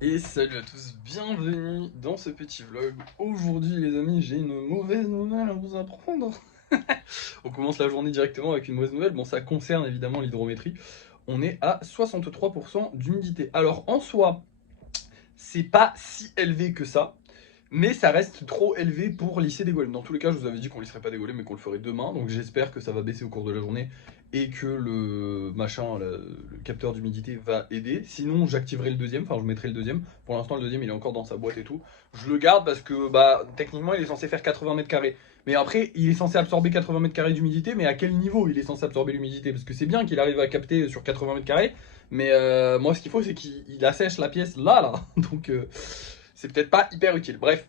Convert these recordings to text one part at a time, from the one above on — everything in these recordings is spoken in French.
Et salut à tous, bienvenue dans ce petit vlog. Aujourd'hui les amis, j'ai une mauvaise nouvelle à vous apprendre. On commence la journée directement avec une mauvaise nouvelle. Bon, ça concerne évidemment l'hydrométrie. On est à 63% d'humidité. Alors en soi, c'est pas si élevé que ça, mais ça reste trop élevé pour lisser des golems. Dans tous les cas, je vous avais dit qu'on lisserait pas des golems, mais qu'on le ferait demain. Donc j'espère que ça va baisser au cours de la journée et que le machin, le capteur d'humidité va aider. Sinon, j'activerai le deuxième, enfin je mettrai le deuxième. Pour l'instant, le deuxième il est encore dans sa boîte et tout. Je le garde parce que bah techniquement il est censé faire 80 mètres carrés. Mais après, il est censé absorber 80 mètres carrés d'humidité, mais à quel niveau il est censé absorber l'humidité? Parce que c'est bien qu'il arrive à capter sur 80 mètres carrés, mais moi ce qu'il faut c'est qu'il assèche la pièce là. Donc c'est peut-être pas hyper utile. Bref,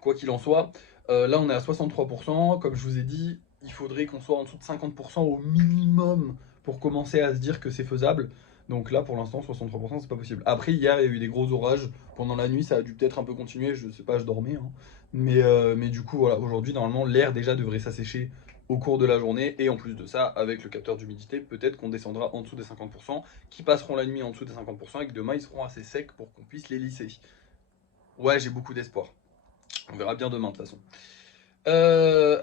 quoi qu'il en soit, là on est à 63%. Comme je vous ai dit, il faudrait qu'on soit en dessous de 50% au minimum pour commencer à se dire que c'est faisable. Donc là pour l'instant 63% c'est pas possible. Après hier il y a eu des gros orages pendant la nuit, ça a dû peut-être un peu continuer, je sais pas, je dormais. Hein. Mais du coup voilà, aujourd'hui normalement l'air déjà devrait s'assécher au cours de la journée. Et en plus de ça, avec le capteur d'humidité, peut-être qu'on descendra en dessous des 50%, qui passeront la nuit en dessous des 50% et que demain ils seront assez secs pour qu'on puisse les lisser. Ouais, j'ai beaucoup d'espoir. On verra bien demain de toute façon.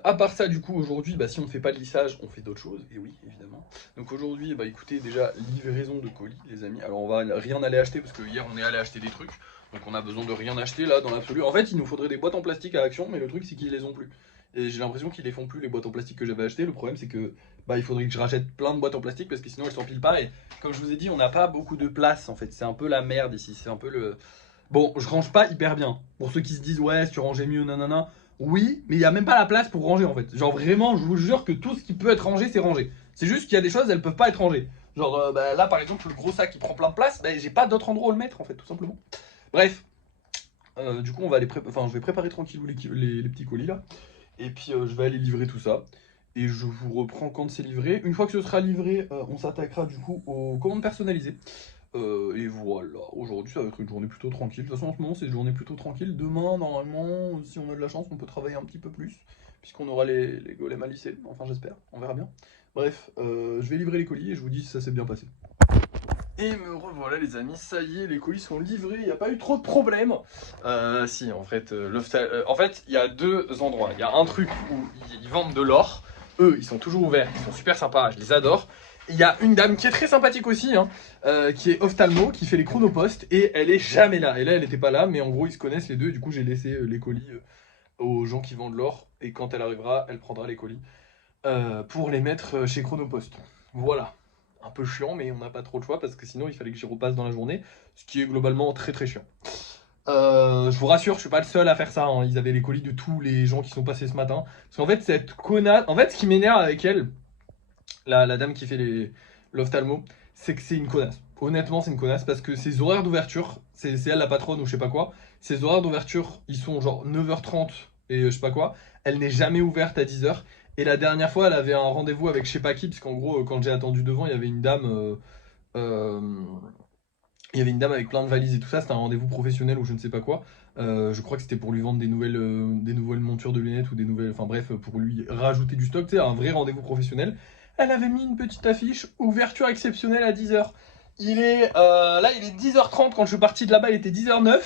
À part ça, du coup, aujourd'hui, bah, si on ne fait pas de lissage, on fait d'autres choses. Et oui, évidemment. Donc aujourd'hui, bah, écoutez, déjà, livraison de colis, les amis. Alors, on va rien aller acheter parce que hier, on est allé acheter des trucs. Donc, on a besoin de rien acheter là, dans l'absolu. En fait, il nous faudrait des boîtes en plastique à Action, mais le truc, c'est qu'ils les ont plus. Et j'ai l'impression qu'ils les font plus, les boîtes en plastique que j'avais achetées. Le problème, c'est que bah, il faudrait que je rachète plein de boîtes en plastique parce que sinon, elles s'empilent pas. Et comme je vous ai dit, on n'a pas beaucoup de place en fait. C'est un peu la merde ici. C'est un peu le. Bon, je range pas hyper bien. Pour ceux qui se disent, ouais, si tu rangeais mieux, nanana. Oui, mais il n'y a même pas la place pour ranger en fait. Genre vraiment, je vous jure que tout ce qui peut être rangé, c'est rangé. C'est juste qu'il y a des choses, elles peuvent pas être rangées. Genre bah, là par exemple, le gros sac qui prend plein de place, bah, j'ai pas d'autre endroit où le mettre en fait, tout simplement. Bref, du coup, on va aller enfin, je vais préparer tranquillou les petits colis là. Et puis je vais aller livrer tout ça. Et je vous reprends quand c'est livré. Une fois que ce sera livré, on s'attaquera du coup aux commandes personnalisées. Et voilà, aujourd'hui ça va être une journée plutôt tranquille. De toute façon, en ce moment, c'est une journée plutôt tranquille. Demain, normalement, si on a de la chance, on peut travailler un petit peu plus, puisqu'on aura les golems à lisser. Enfin, j'espère, on verra bien. Bref, je vais livrer les colis et je vous dis si ça s'est bien passé. Et me revoilà les amis, ça y est, les colis sont livrés, il n'y a pas eu trop de problèmes. Si, en fait, en fait, il y a deux endroits. Il y a un truc où ils vendent de l'or, eux, ils sont toujours ouverts, ils sont super sympas, je les adore. Il y a une dame qui est très sympathique aussi, hein, qui est ophtalmo, qui fait les chronopostes, et elle est jamais là. Et là, elle n'était pas là, mais en gros, ils se connaissent les deux, et du coup, j'ai laissé les colis aux gens qui vendent l'or, et quand elle arrivera, elle prendra les colis pour les mettre chez Chronopost. Voilà. Un peu chiant, mais on n'a pas trop de choix parce que sinon il fallait que j'y repasse dans la journée, ce qui est globalement très très chiant. Je vous rassure, je suis pas le seul à faire ça. Hein. Ils avaient les colis de tous les gens qui sont passés ce matin. Parce qu'en fait, cette connasse. En fait, ce qui m'énerve avec elle, la dame qui fait l'ophtalmo, c'est que c'est une connasse. Honnêtement, c'est une connasse parce que ses horaires d'ouverture, c'est elle la patronne ou je sais pas quoi. Ses horaires d'ouverture, ils sont genre 9h30 et je sais pas quoi. Elle n'est jamais ouverte à 10h. Et la dernière fois, elle avait un rendez-vous avec je sais pas qui, parce qu'en gros, quand j'ai attendu devant, il y avait une dame. Euh, il y avait une dame avec plein de valises et tout ça, c'était un rendez-vous professionnel ou je ne sais pas quoi. Je crois que c'était pour lui vendre des nouvelles montures de lunettes ou des nouvelles. Enfin bref, pour lui rajouter du stock, tu sais, un vrai rendez-vous professionnel. Elle avait mis une petite affiche, ouverture exceptionnelle à 10h. Là, il est 10h30, quand je suis parti de là-bas, il était 10h09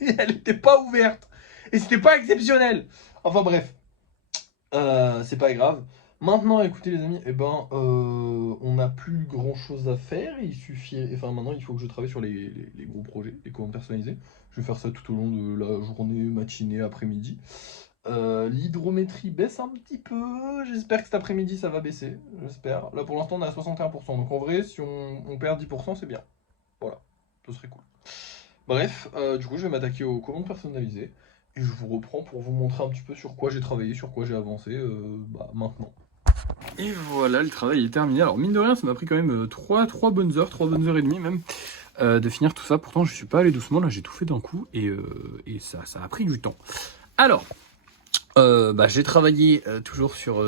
et elle n'était pas ouverte. Et c'était pas exceptionnel. Enfin bref, c'est pas grave. Maintenant, écoutez les amis, on n'a plus grand chose à faire. Il suffit, enfin maintenant, il faut que je travaille sur les gros projets, les commandes personnalisées. Je vais faire ça tout au long de la journée, matinée, après-midi. L'hydrométrie baisse un petit peu. J'espère que cet après-midi ça va baisser. J'espère. Là pour l'instant, on est à 61%. Donc en vrai, si on perd 10%, c'est bien. Voilà, ce serait cool. Bref, du coup, je vais m'attaquer aux commandes personnalisées. Et je vous reprends pour vous montrer un petit peu sur quoi j'ai travaillé, sur quoi j'ai avancé maintenant. Et voilà, le travail est terminé. Alors, mine de rien, ça m'a pris quand même 3 bonnes heures, 3 bonnes heures et demie même, de finir tout ça. Pourtant, je suis pas allé doucement, là, j'ai tout fait d'un coup et ça a pris du temps. Alors, j'ai travaillé toujours sur,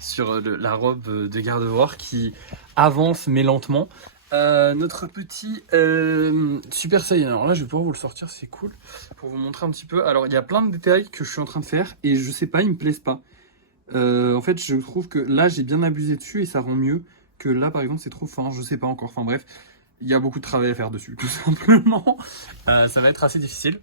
sur la robe de garde-voir qui avance mais lentement. Notre petit Super Saiyan. Alors là, je vais pouvoir vous le sortir, c'est cool. Pour vous montrer un petit peu. Alors, il y a plein de détails que je suis en train de faire et je sais pas, ils me plaisent pas. En fait, je trouve que là, j'ai bien abusé dessus et ça rend mieux que là, par exemple, c'est trop fin. Je sais pas encore. Enfin bref, il y a beaucoup de travail à faire dessus, tout simplement. Ça va être assez difficile.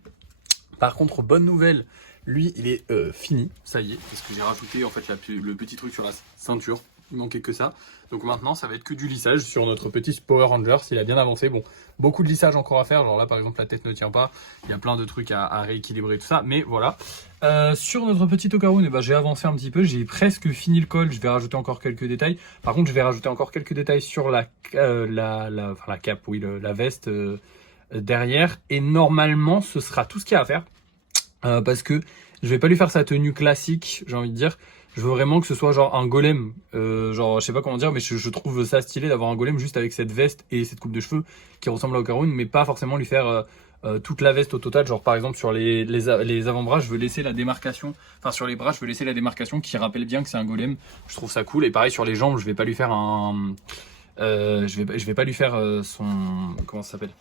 Par contre, bonne nouvelle, lui, il est fini, ça y est, parce que j'ai rajouté en fait le petit truc sur la ceinture. Il manquait que ça. Donc maintenant, ça va être que du lissage sur notre petit Power Rangers. Il a bien avancé. Bon, beaucoup de lissage encore à faire. Genre là, par exemple, la tête ne tient pas. Il y a plein de trucs à rééquilibrer, tout ça. Mais voilà. Sur notre petit Ocarun, eh ben, j'ai avancé un petit peu. J'ai presque fini le col. Je vais rajouter encore quelques détails. Par contre, je vais rajouter encore quelques détails sur la cape, oui, la veste derrière. Et normalement, ce sera tout ce qu'il y a à faire. Parce que je vais pas lui faire sa tenue classique, j'ai envie de dire. Je veux vraiment que ce soit genre un golem, genre je sais pas comment dire, mais je trouve ça stylé d'avoir un golem juste avec cette veste et cette coupe de cheveux qui ressemble à Ocarun, mais pas forcément lui faire toute la veste au total. Genre par exemple sur les avant-bras, je veux laisser la démarcation, enfin sur les bras, je veux laisser la démarcation qui rappelle bien que c'est un golem. Je trouve ça cool. Et pareil sur les jambes, je vais pas lui faire je vais pas lui faire son, comment ça s'appelle,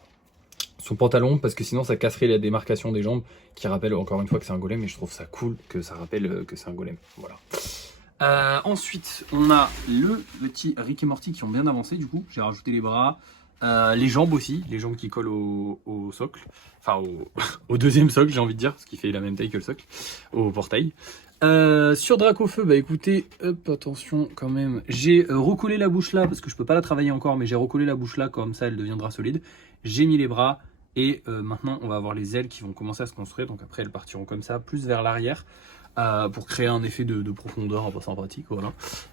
son pantalon, parce que sinon ça casserait la démarcation des jambes qui rappelle encore une fois que c'est un golem, et je trouve ça cool que ça rappelle que c'est un golem. Voilà. Ensuite, on a le petit Rick et Morty qui ont bien avancé. Du coup, j'ai rajouté les bras, les jambes aussi, les jambes qui collent au socle, enfin au deuxième socle, j'ai envie de dire, parce qu'il fait la même taille que le socle, au portail. Sur Dracofeu, bah écoutez, hop, attention quand même, j'ai recollé la bouche là, parce que je peux pas la travailler encore, mais j'ai recollé la bouche là, comme ça elle deviendra solide. J'ai mis les bras, et maintenant on va avoir les ailes qui vont commencer à se construire, donc après elles partiront comme ça, plus vers l'arrière, pour créer un effet de profondeur un peu sympathique, voilà.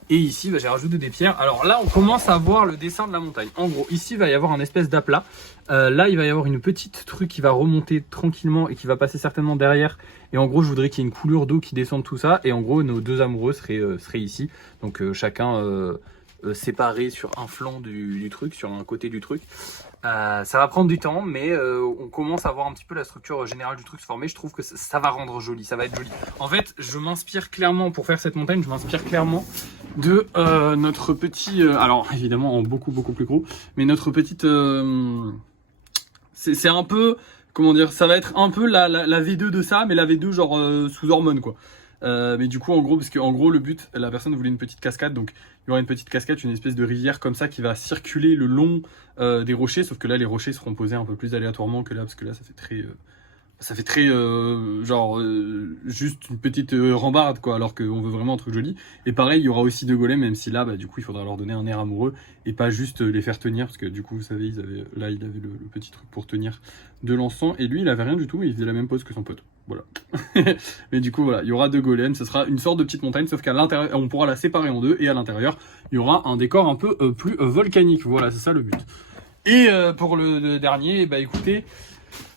Et ici, bah, j'ai rajouté des pierres. Alors là, on commence à voir le dessin de la montagne. En gros, ici, il va y avoir un espèce d'aplat. Là, il va y avoir une petite truc qui va remonter tranquillement et qui va passer certainement derrière. Et en gros, je voudrais qu'il y ait une coulure d'eau qui descende tout ça. Et en gros, nos deux amoureux seraient ici. Donc chacun séparé sur un flanc du truc, sur un côté du truc. Ça va prendre du temps, mais on commence à voir un petit peu la structure générale du truc se former. Je trouve que ça va rendre joli, ça va être joli. En fait, je m'inspire clairement, pour faire cette montagne, je m'inspire clairement de notre petit... alors, évidemment, en beaucoup plus gros, mais notre petite... c'est un peu... Comment dire, ça va être un peu la V2 de ça, mais la V2 genre sous hormones, quoi. Mais du coup, en gros, parce qu'en gros, le but, la personne voulait une petite cascade, donc il y aura une petite cascade, une espèce de rivière comme ça qui va circuler le long des rochers, sauf que là, les rochers seront posés un peu plus aléatoirement que là, parce que là, ça fait très genre juste une petite rambarde, quoi, alors qu'on veut vraiment un truc joli. Et pareil, il y aura aussi deux golems, même si là, bah, du coup, il faudra leur donner un air amoureux et pas juste les faire tenir, parce que du coup, vous savez, il avait le petit truc pour tenir de l'encens, et lui, il avait rien du tout, il faisait la même pose que son pote. Voilà. Mais du coup, voilà, il y aura deux golems, ce sera une sorte de petite montagne, sauf qu'à l'intérieur, on pourra la séparer en deux, et à l'intérieur, il y aura un décor un peu plus volcanique. Voilà, c'est ça le but. Et pour le dernier, bah écoutez,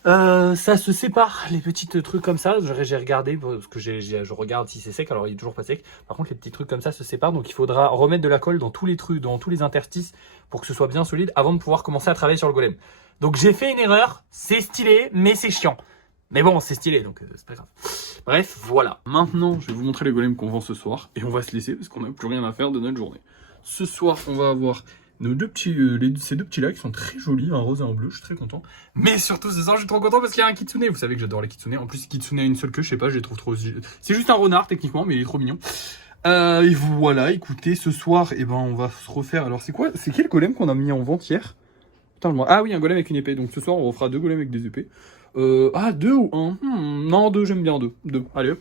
ça se sépare, les petits trucs comme ça. J'ai regardé, parce que je regarde si c'est sec, alors il est toujours pas sec. Par contre, les petits trucs comme ça se séparent, donc il faudra remettre de la colle dans tous les trucs, dans tous les interstices, pour que ce soit bien solide, avant de pouvoir commencer à travailler sur le golem. Donc j'ai fait une erreur, c'est stylé, mais c'est chiant. Mais bon, c'est stylé, donc c'est pas grave. Bref, voilà. Maintenant, je vais vous montrer les golems qu'on vend ce soir, et on va se laisser, parce qu'on n'a plus rien à faire de notre journée. Ce soir, on va avoir... nos deux petits, ces deux petits là qui sont très jolis, un rose et un bleu, je suis très content. Mais surtout ce soir, je suis trop content parce qu'il y a un kitsune. Vous savez que j'adore les kitsune. En plus, kitsune a une seule queue, je sais pas, je les trouve trop. C'est juste un renard techniquement, mais il est trop mignon. Et voilà, écoutez, ce soir, eh ben, on va se refaire. Alors, c'est quoi? C'est quel golem qu'on a mis en vente hier? Putain, ah oui, un golem avec une épée. Donc ce soir, on refera deux golems avec des épées. Deux ou un? Non, deux, j'aime bien deux. Deux, allez hop.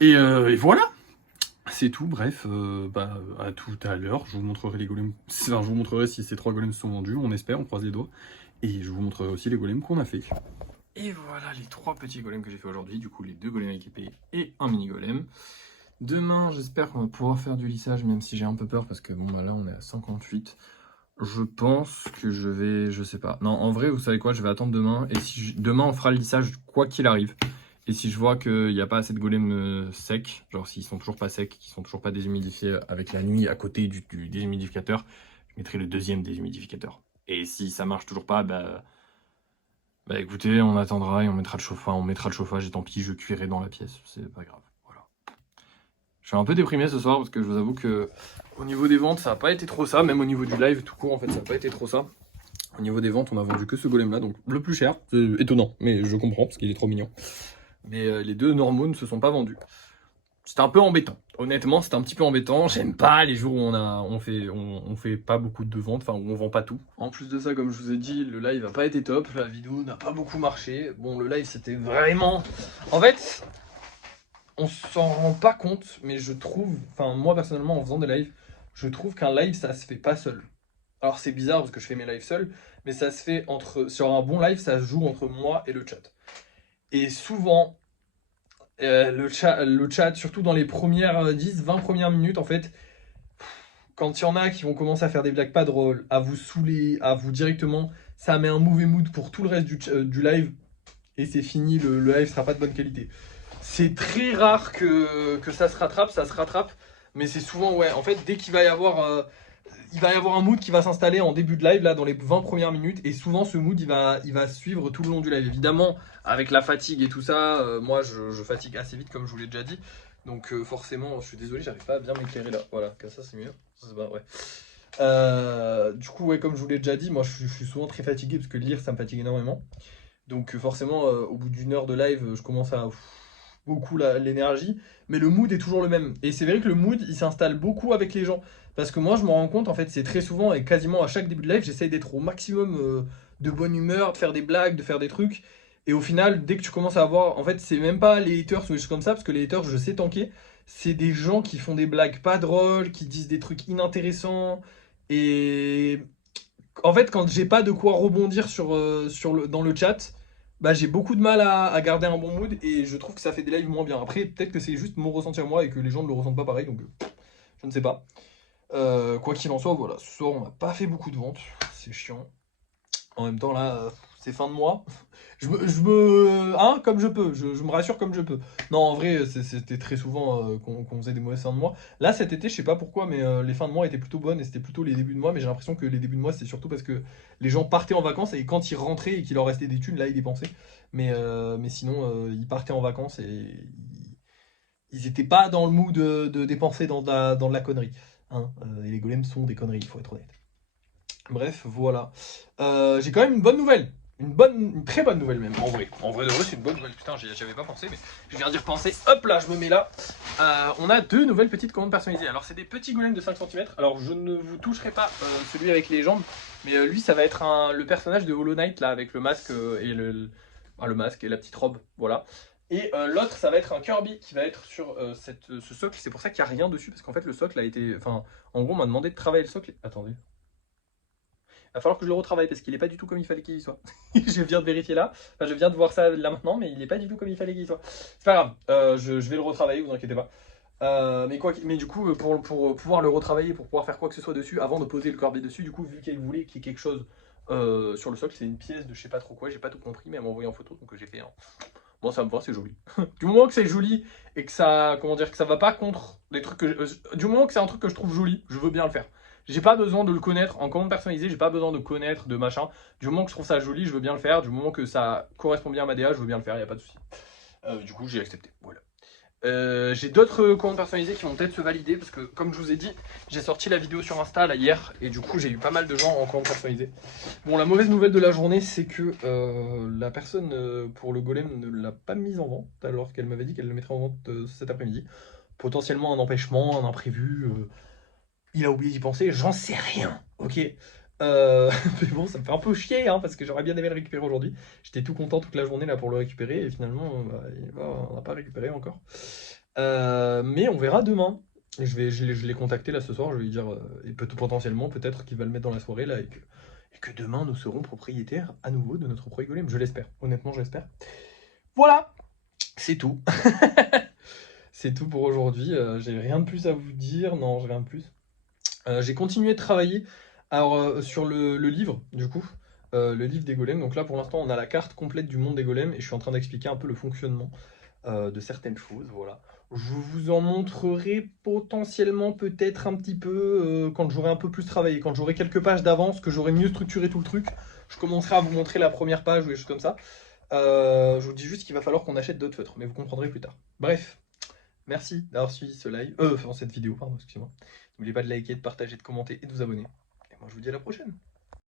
Et voilà. C'est tout, bref, à tout à l'heure, je vous montrerai les golems, enfin, je vous montrerai si ces trois golems sont vendus, on espère, on croise les doigts, et je vous montrerai aussi les golems qu'on a fait. Et voilà les trois petits golems que j'ai fait aujourd'hui, du coup les deux golems avec épée et un mini golem. Demain, j'espère qu'on va pouvoir faire du lissage, même si j'ai un peu peur, parce que bon, bah là on est à 58. Je pense que je vais, je sais pas. Non, en vrai, vous savez quoi, je vais attendre demain, et si demain on fera le lissage quoi qu'il arrive. Et si je vois qu'il n'y a pas assez de golems secs, genre s'ils sont toujours pas secs, qu'ils sont toujours pas déshumidifiés avec la nuit à côté du déshumidificateur, je mettrai le deuxième déshumidificateur. Et si ça marche toujours pas, bah écoutez, on attendra et on mettra le chauffage et tant pis, je cuirai dans la pièce, c'est pas grave. Voilà. Je suis un peu déprimé ce soir parce que je vous avoue que au niveau des ventes, ça n'a pas été trop ça, même au niveau du live tout court, en fait, ça n'a pas été trop ça. Au niveau des ventes, on a vendu que ce golem là, donc le plus cher, c'est étonnant, mais je comprends parce qu'il est trop mignon. Mais les deux normaux ne se sont pas vendus. C'était un peu embêtant. Honnêtement, c'est un petit peu embêtant. J'aime pas les jours où on fait pas beaucoup de ventes, enfin où on vend pas tout. En plus de ça, comme je vous ai dit, le live a pas été top, la vidéo n'a pas beaucoup marché. Bon, le live c'était vraiment. En fait, on s'en rend pas compte, mais je trouve, enfin moi personnellement en faisant des lives, je trouve qu'un live ça se fait pas seul. Alors c'est bizarre parce que je fais mes lives seul, mais ça se fait entre. Sur un bon live, ça se joue entre moi et le chat. Et souvent, le chat, surtout dans les premières 10-20 premières minutes, en fait, quand il y en a qui vont commencer à faire des blagues pas drôles, à vous saouler, à vous directement, ça met un mauvais mood pour tout le reste du live, et c'est fini, le live sera pas de bonne qualité. C'est très rare que ça se rattrape, mais c'est souvent, ouais, en fait, dès qu'il va y avoir il va y avoir un mood qui va s'installer en début de live, là, dans les 20 premières minutes, et souvent ce mood, il va suivre tout le long du live. Évidemment, avec la fatigue et tout ça, moi, je fatigue assez vite, comme je vous l'ai déjà dit. Donc forcément, je suis désolé, j'arrive pas à bien m'éclairer là. Voilà, comme ça c'est mieux. Ça, c'est pas, ouais. Du coup, ouais, comme je vous l'ai déjà dit, moi je suis souvent très fatigué parce que lire ça me fatigue énormément. Donc forcément, au bout d'une heure de live, je commence à beaucoup l'énergie, mais le mood est toujours le même. Et c'est vrai que le mood, il s'installe beaucoup avec les gens. Parce que moi, je me rends compte, en fait, c'est très souvent et quasiment à chaque début de live, j'essaye d'être au maximum de bonne humeur, de faire des blagues, de faire des trucs. Et au final, dès que tu commences à avoir, en fait, c'est même pas les haters ou des choses comme ça, parce que les haters, je sais tanker. C'est des gens qui font des blagues pas drôles, qui disent des trucs inintéressants. Et en fait, quand j'ai pas de quoi rebondir dans le chat, bah, j'ai beaucoup de mal à garder un bon mood et je trouve que ça fait des lives moins bien. Après, peut-être que c'est juste mon ressenti à moi et que les gens ne le ressentent pas pareil, donc je ne sais pas. Quoi qu'il en soit, voilà, ce soir on n'a pas fait beaucoup de ventes, c'est chiant. En même temps, là, c'est fin de mois. Hein, comme je peux, je me rassure comme je peux. Non, en vrai, c'était très souvent qu'on faisait des mauvaises fins de mois. Là, cet été, je sais pas pourquoi, mais les fins de mois étaient plutôt bonnes et c'était plutôt les débuts de mois. Mais j'ai l'impression que les débuts de mois, c'est surtout parce que les gens partaient en vacances et quand ils rentraient et qu'il leur restait des thunes, là, ils dépensaient. Mais sinon, ils partaient en vacances et ils étaient pas dans le mood de dépenser dans de la connerie. Hein, et les golems sont des conneries, il faut être honnête. Bref, voilà. J'ai quand même une bonne nouvelle. Une très bonne nouvelle même, en vrai. En vrai de vrai, c'est une bonne nouvelle. Putain, j'y avais pas pensé, mais je viens d'y repenser. Hop là, je me mets là. On a deux nouvelles petites commandes personnalisées. Alors, c'est des petits golems de 5 centimètres. Alors, je ne vous toucherai pas celui avec les jambes, mais lui, ça va être le personnage de Hollow Knight, là, avec le masque le masque et la petite robe. Voilà. Et l'autre, ça va être un Kirby qui va être sur ce socle. C'est pour ça qu'il n'y a rien dessus, parce qu'en fait, le socle a été. Enfin, en gros, on m'a demandé de travailler le socle. Attendez. Il va falloir que je le retravaille parce qu'il n'est pas du tout comme il fallait qu'il soit. Je viens de vérifier là. Enfin, je viens de voir ça là maintenant, mais il n'est pas du tout comme il fallait qu'il soit. C'est pas grave, je vais le retravailler, vous inquiétez pas. Mais du coup, pour pouvoir le retravailler, pour pouvoir faire quoi que ce soit dessus, avant de poser le corbeau dessus, du coup, vu qu'elle voulait qu'il y ait quelque chose sur le socle, c'est une pièce de je sais pas trop quoi, j'ai pas tout compris, mais elle m'a envoyé en photo, donc j'ai fait un. Bon, ça me va, c'est joli. Du moment que c'est joli et que ça, comment dire, que ça va pas contre des trucs du moment que c'est un truc que je trouve joli, je veux bien le faire. J'ai pas besoin de le connaître en commande personnalisée, j'ai pas besoin de connaître de machin. Du moment que je trouve ça joli, je veux bien le faire. Du moment que ça correspond bien à ma DA, je veux bien le faire, y a pas de souci. Du coup, j'ai accepté. Voilà. J'ai d'autres commandes personnalisées qui vont peut-être se valider parce que, comme je vous ai dit, j'ai sorti la vidéo sur Insta là hier et du coup, j'ai eu pas mal de gens en commandes personnalisées. Bon, la mauvaise nouvelle de la journée, c'est que la personne pour le golem ne l'a pas mise en vente alors qu'elle m'avait dit qu'elle le mettrait en vente cet après-midi. Potentiellement un empêchement, un imprévu. Il a oublié d'y penser, j'en sais rien, ok. Mais bon, ça me fait un peu chier, hein, parce que j'aurais bien aimé le récupérer aujourd'hui. J'étais tout content toute la journée là pour le récupérer, et finalement, on n'a pas récupéré encore. Mais on verra demain. Je l'ai contacté là ce soir, je vais lui dire, et potentiellement, peut-être qu'il va le mettre dans la soirée là, et que demain nous serons propriétaires à nouveau de notre premier golem. Je l'espère, honnêtement, je l'espère. Voilà, c'est tout. C'est tout pour aujourd'hui. J'ai rien de plus à vous dire, non, j'ai rien de plus. J'ai continué de travailler alors, sur le livre, du coup, le livre des golems. Donc là, pour l'instant, on a la carte complète du monde des golems et je suis en train d'expliquer un peu le fonctionnement de certaines choses. Voilà. Je vous en montrerai potentiellement peut-être un petit peu quand j'aurai un peu plus travaillé, quand j'aurai quelques pages d'avance, que j'aurai mieux structuré tout le truc. Je commencerai à vous montrer la première page ou des choses comme ça. Je vous dis juste qu'il va falloir qu'on achète d'autres feutres, mais vous comprendrez plus tard. Bref, merci d'avoir suivi ce live, enfin cette vidéo, pardon, excusez-moi. N'oubliez pas de liker, de partager, de commenter et de vous abonner. Et moi je vous dis à la prochaine.